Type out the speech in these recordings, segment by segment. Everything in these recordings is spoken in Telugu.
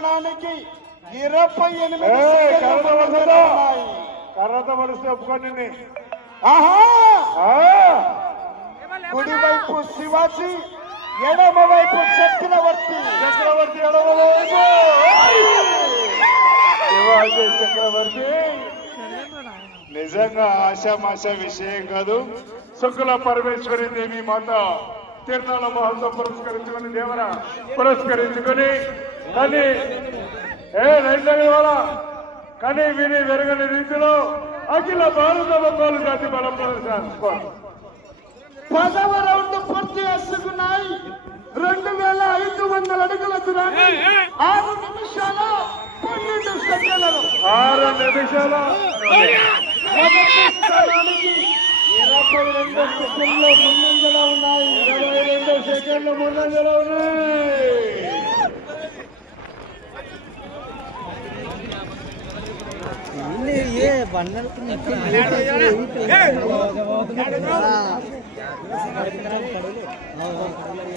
స్థానానికి ఇరవై ఎనిమిది కర్రతో పడిస్తే ఒప్పుకోండి ఆహా! ఆ, కుడి వైపు శివాజీ ఎడమ వైపు చక్రవర్తి. చక్రవర్తి ఎడమ వైపు. శివాజీ చక్రవర్తి. నిజంగా ఆశామాష విషయం కాదు. శుక్ల పరమేశ్వరి దేవి మాత తీర్థాల మహోత్సవం పురస్కరించుకుని దేవర పురస్కరించుకుని కానీ ఏ రెండు వాళ్ళ కానీ విని వెరగని రీతిలో అఖిల భారత ఒక్కలు జాతి బల పదవ రౌండ్ పూర్తి చేసుకున్నాయి. రెండు వేల ఐదు వందల అడుగుల దూరాన్ని ఆరు నిమిషాల పన్నెండు సెకండ్లలో. ఆరు నిమిషాల. ఇరవై రెండు సెకండ్లు ముందంజలో ఉన్నాయి. ఇరవై రెండు సెకండ్ల ముందంజలో ఉన్నాయి.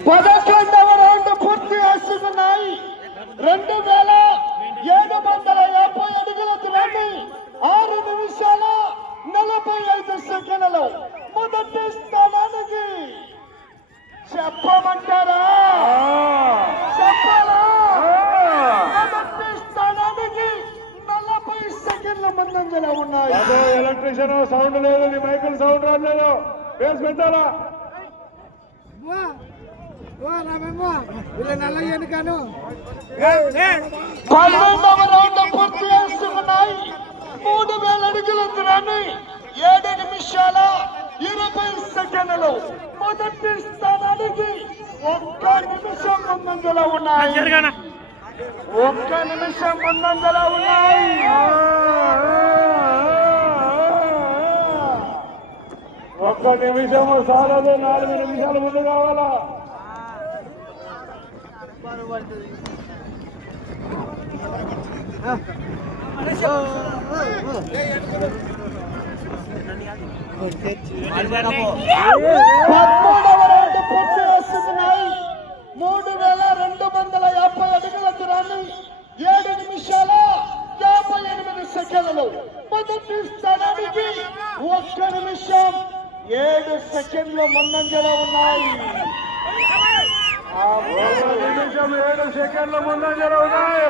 పదకొండవ రౌండ్ పూర్తి చేసుకున్నాయి రెండు వేల ఏడు వందల యాభై అడుగుల దూరాన్ని ఆరు నిమిషాల నలభై ఐదు సెకండ్లలో మొదటి స్థానానికి చెప్పమంటారు చెప్పాలా మొదటి స్థానానికి నలభై ముందంజలో ఉన్నాయి? ఎలక్ట్రీషియన్ సౌండ్ లేదు నీ మైకిల్ సౌండ్ రావట్లేదు. పెట్టాలా? పూర్తి చేసుకున్నాయి. మూడు వేల అడుగుల దూరాన్ని ఏడు నిమిషాల ఇరవై సెకండ్లు మొదటి స్థానానికి ఒక్క నిమిషం ముందంజలో ఉన్నాయి. ఒక్క నిమిషం ముందంజలో ఉన్నాయి. ఒక్క నిమిషము సాలదు నాలుగు నిమిషాలు ముందు కావాలా? మూడు వేల రెండు వందల యాభై అడుగుల దూరాన్ని ఏడు నిమిషాల యాభై ఎనిమిది సెకండ్లు. మొదటి స్థానానికి ఒక్క నిమిషం. ఏడు సెకండ్లు ముందంజలో ఉన్నాయి. నిమిషం ఏడు సెకండ్ల ముందంజలో ఉన్నాయి.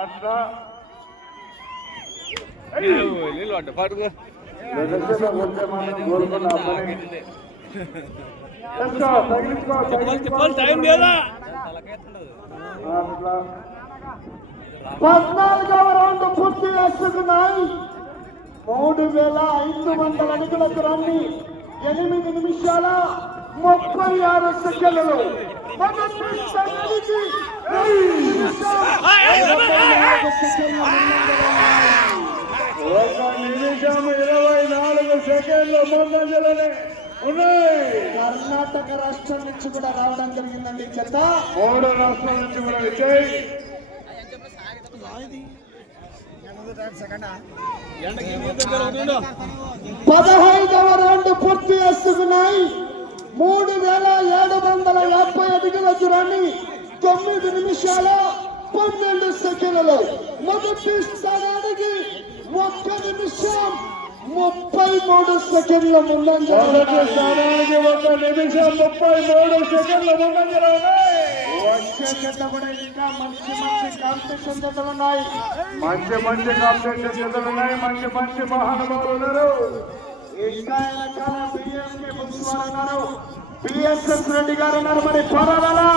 అట్లా. పద్నాలుగవ రౌండ్ పూర్తి చేసుకున్నాయి. మూడు వేల ఐదు వందల అడుగుల దూరాన్ని ఎనిమిది నిమిషాల ముప్పై ఆరు సెకండ్లు మొదటి స్థానానికి ఒక నిమిషం ఇరవై నాలుగు సెకండ్లు ముందంజలనే కర్ణాటక రాష్ట్రం నుంచి కూడా రావడం జరిగిందండి చెత్త. మూడు రాష్ట్రాల నుంచి కూడా వచ్చాయి. పదహైదవ రౌండ్ పూర్తి చేసుకున్నాయి మూడు వేల ఏడు వందల యాభై అడుగుల దూరాన్ని తొమ్మిది నిమిషాల పన్నెండు సెకండ్లు మొదటి స్థానానికి ఒక్క నిమిషం ముప్పై మూడు సెకండ్ల ముందంజ మొదటి స్థానానికి ఒక నిమిషం ముప్పై మూడు సెకండ్ల ముందంజ వచ్చే జత కూడా ఇంకా మంచి మంచి కాంపిటీషన్ జతలు ఉన్నాయి మంచి మంచి కాంపిటీషన్ జతలు ఉన్నాయి మంచి మంచి మహానుభావులు ఉన్నారు ఇంకా ఉన్నారు బిఎస్ఎస్ రెడ్డి గారు ఉన్నారు మరి. నాలుగు రా.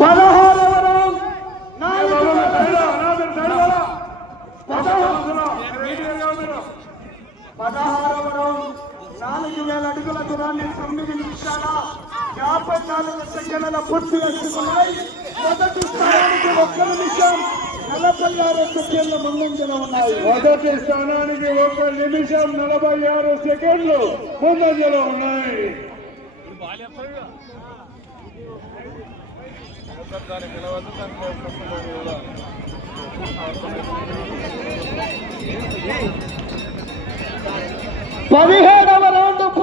పదహారు ఉన్నారు. పదహారవ నాలుగు వేల అడుగుల దూరాన్ని తొమ్మిది నిమిషాల యాభై నాలుగు సెకండ్ల పూర్తి చేసుకున్నాయి. మొదటి స్థానానికి ఒక్క నిమిషం. నలభై ఆరు సెకండ్ల ముందంజలో ఉన్నాయి. మొదటి స్థానానికి ఒక నిమిషం నలభై ఆరు సెకండ్లు ముందంజలో ఉన్నాయి. పదిహేడవ రౌండ్